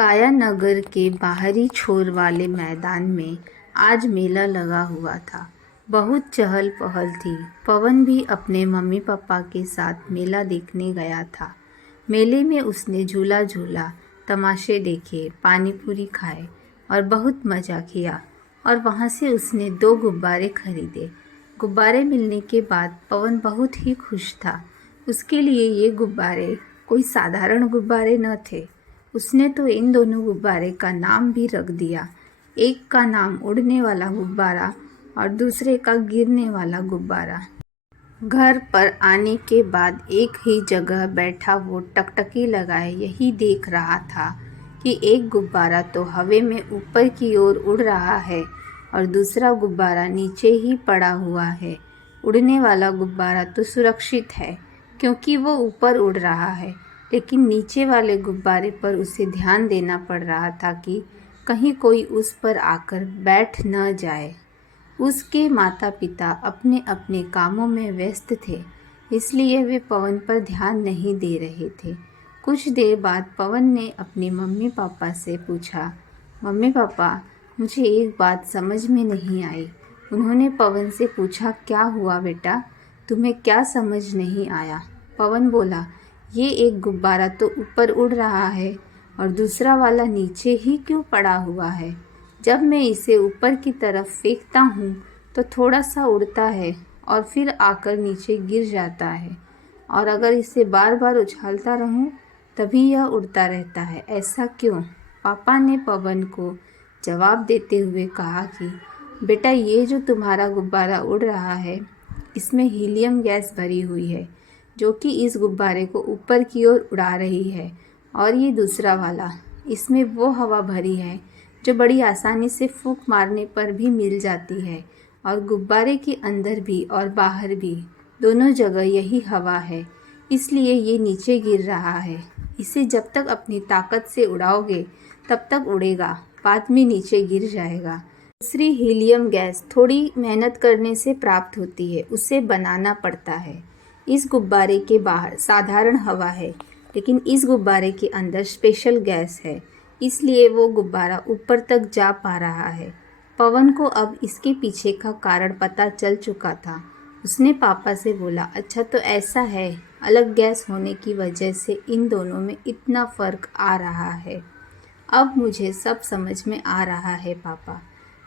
काया नगर के बाहरी छोर वाले मैदान में आज मेला लगा हुआ था। बहुत चहल पहल थी। पवन भी अपने मम्मी पापा के साथ मेला देखने गया था। मेले में उसने झूला झूला, तमाशे देखे, पानी पूरी खाए और बहुत मज़ा किया। और वहाँ से उसने 2 गुब्बारे खरीदे। गुब्बारे मिलने के बाद पवन बहुत ही खुश था। उसके लिए ये गुब्बारे कोई साधारण गुब्बारे न थे। उसने तो इन दोनों गुब्बारे का नाम भी रख दिया। एक का नाम उड़ने वाला गुब्बारा और दूसरे का गिरने वाला गुब्बारा। घर पर आने के बाद एक ही जगह बैठा वो टकटकी लगाए यही देख रहा था कि एक गुब्बारा तो हवा में ऊपर की ओर उड़ रहा है और दूसरा गुब्बारा नीचे ही पड़ा हुआ है। उड़ने वाला गुब्बारा तो सुरक्षित है क्योंकि वो ऊपर उड़ रहा है, लेकिन नीचे वाले गुब्बारे पर उसे ध्यान देना पड़ रहा था कि कहीं कोई उस पर आकर बैठ न जाए। उसके माता पिता अपने अपने कामों में व्यस्त थे, इसलिए वे पवन पर ध्यान नहीं दे रहे थे। कुछ देर बाद पवन ने अपने मम्मी पापा से पूछा, मम्मी पापा, मुझे एक बात समझ में नहीं आई। उन्होंने पवन से पूछा, क्या हुआ बेटा, तुम्हें क्या समझ नहीं आया? पवन बोला, ये एक गुब्बारा तो ऊपर उड़ रहा है और दूसरा वाला नीचे ही क्यों पड़ा हुआ है? जब मैं इसे ऊपर की तरफ फेंकता हूँ तो थोड़ा सा उड़ता है और फिर आकर नीचे गिर जाता है, और अगर इसे बार बार उछालता रहूँ तभी यह उड़ता रहता है। ऐसा क्यों? पापा ने पवन को जवाब देते हुए कहा कि बेटा, ये जो तुम्हारा गुब्बारा उड़ रहा है इसमें हीलियम गैस भरी हुई है जो कि इस गुब्बारे को ऊपर की ओर उड़ा रही है, और ये दूसरा वाला, इसमें वो हवा भरी है जो बड़ी आसानी से फूंक मारने पर भी मिल जाती है, और गुब्बारे के अंदर भी और बाहर भी दोनों जगह यही हवा है, इसलिए ये नीचे गिर रहा है। इसे जब तक अपनी ताकत से उड़ाओगे तब तक उड़ेगा, बाद में नीचे गिर जाएगा। दूसरी हीलियम गैस थोड़ी मेहनत करने से प्राप्त होती है, उसे बनाना पड़ता है। इस गुब्बारे के बाहर साधारण हवा है, लेकिन इस गुब्बारे के अंदर स्पेशल गैस है, इसलिए वो गुब्बारा ऊपर तक जा पा रहा है। पवन को अब इसके पीछे का कारण पता चल चुका था। उसने पापा से बोला, अच्छा तो ऐसा है, अलग गैस होने की वजह से इन दोनों में इतना फ़र्क आ रहा है। अब मुझे सब समझ में आ रहा है पापा।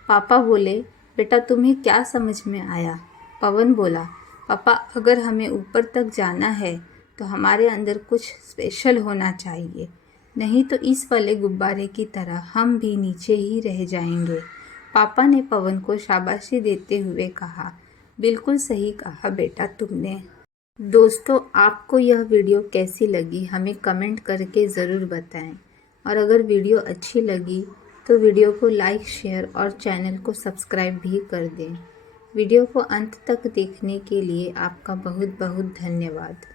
पापा बोले, बेटा तुम्हें क्या समझ में आया? पवन बोला, पापा, अगर हमें ऊपर तक जाना है तो हमारे अंदर कुछ स्पेशल होना चाहिए, नहीं तो इस वाले गुब्बारे की तरह हम भी नीचे ही रह जाएंगे। पापा ने पवन को शाबाशी देते हुए कहा, बिल्कुल सही कहा बेटा तुमने। दोस्तों, आपको यह वीडियो कैसी लगी हमें कमेंट करके ज़रूर बताएं, और अगर वीडियो अच्छी लगी तो वीडियो को लाइक, शेयर और चैनल को सब्सक्राइब भी कर दें। वीडियो को अंत तक देखने के लिए आपका बहुत बहुत धन्यवाद।